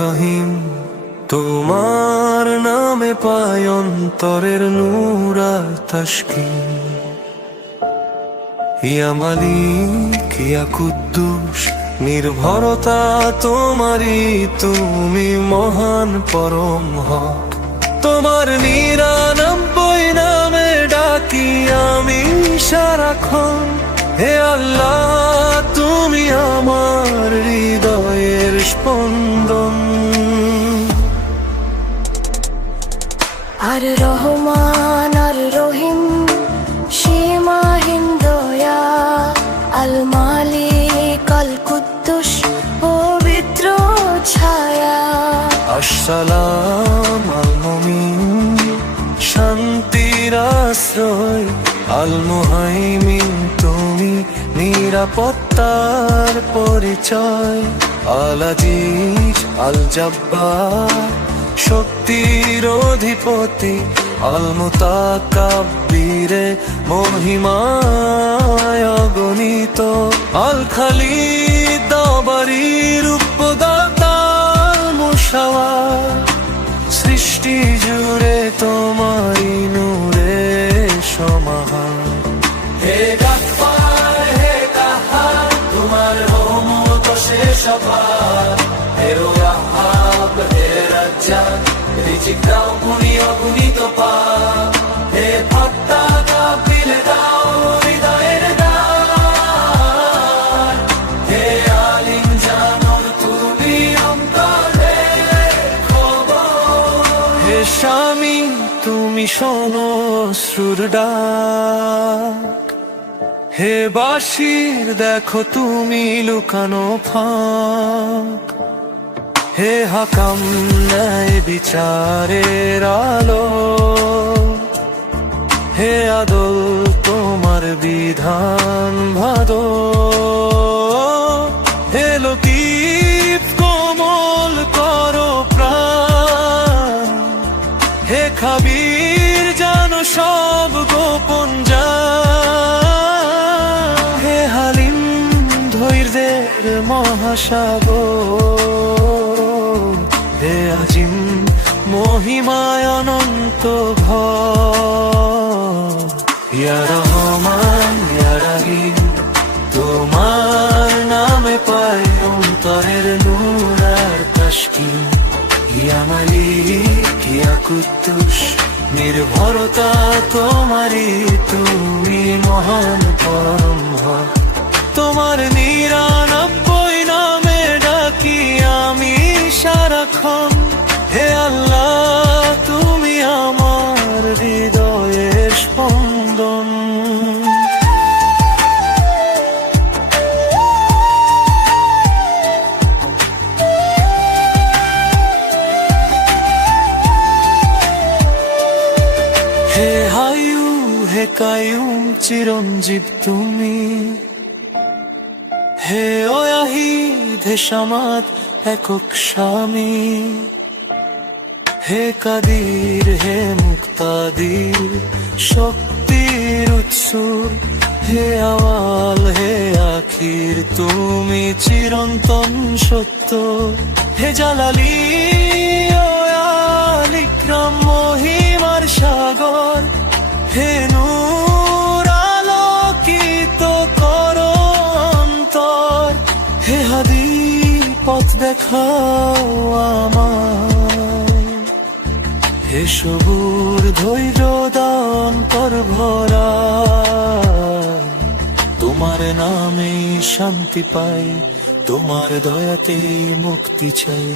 রহিম, তোমার নামে পায় অন্তরের নূর আর তাসকিন। ইয়া মালিক ইয়া কুদ্দুস, নির্ভরতা তোমারই, তুমি মহান পরম হক। তোমার ৯৯ নামে ডাকি আমি সারাক্ষণ। হে আল্লাহ, তুমি আমার হৃদয়ের স্পন্দন। আর রহমান আর রহিম, সীমাহীন দয়া। আল মালিক আল কুদ্দুস, পবিত্র ছায়া। আসসালাম আল মুমিন, শান্তির আশ্রয়। আল মুহাইমিন, তুমি নিরাপত্তার পরিচয়। আল আজিজ আল জব্বার, শক্তির অধিপতি। আল মুতাকাব্বিরে, মহিমায় অগণিত। আল খালিদ দাবারির উপদাতা, মুশাওয়ার। সৃষ্টি জুড়ে তোমারই নূরে সমাহার। হে গাফফার হে কাহ্হার, তোমার রহমত শেষ অপার। হে ওয়াহ্হাব হে রাজ্জাক, রিজিক দাও গুণী অগুণিত পাপ। হে ফাত্তা কাবিলে দাও হৃদয়ের দ্বার। হে আলিম জানো তুমি অন্তরের খবর। হে স্বামী তুমি শোনো অশ্রুর ডাক। হে বাশির দেখো তুমি লুকানো ফাঁক। হে হাকাম ন্যায় বিচারের আলো। হে আদল তোমার বিধান ভাদো। হে লতিফ কোমল করো প্রাণ। হে খাবির জানো সব গোপন জান। হে হালিম ধৈর্যের মহাসাগর। হে আজিম মহিমায় অনন্ত ভর। ইয়া রহমান ইয়া রহিম, তোমার নামে পায় অন্তরের নূর আর তাসকিন। ইয়া মালিক ইয়া কুদ্দুস, নির্ভরতা তোমারই, তুমি মহান পরম হক। তোমার ৯৯ নামে ডাকি আমি সারাক্ষণ। হে আল্লাহ, তুমি আমার হৃদয়ের স্পন্দন। হে হায়ু হে কায়ুম, চিরঞ্জীব তুমি। হে ওয়াহিদ হে সামাদ, একক স্বামী। হে কাদির হে মুক্তাদির, শক্তির উৎস। হে আওয়াল হে আখির, তুমি চিরন্তন সত্য। হে জালালি ও আল ইকরাম, মহিমার সাগর। হে নূর আলোকিত করো অন্তর। হে হাদি পথ দেখাও আমার। হে সবুর ধৈর্য দান কর ভরা। তোমার নামে শান্তি পাই, তোমার দয়াতে মুক্তি চাই।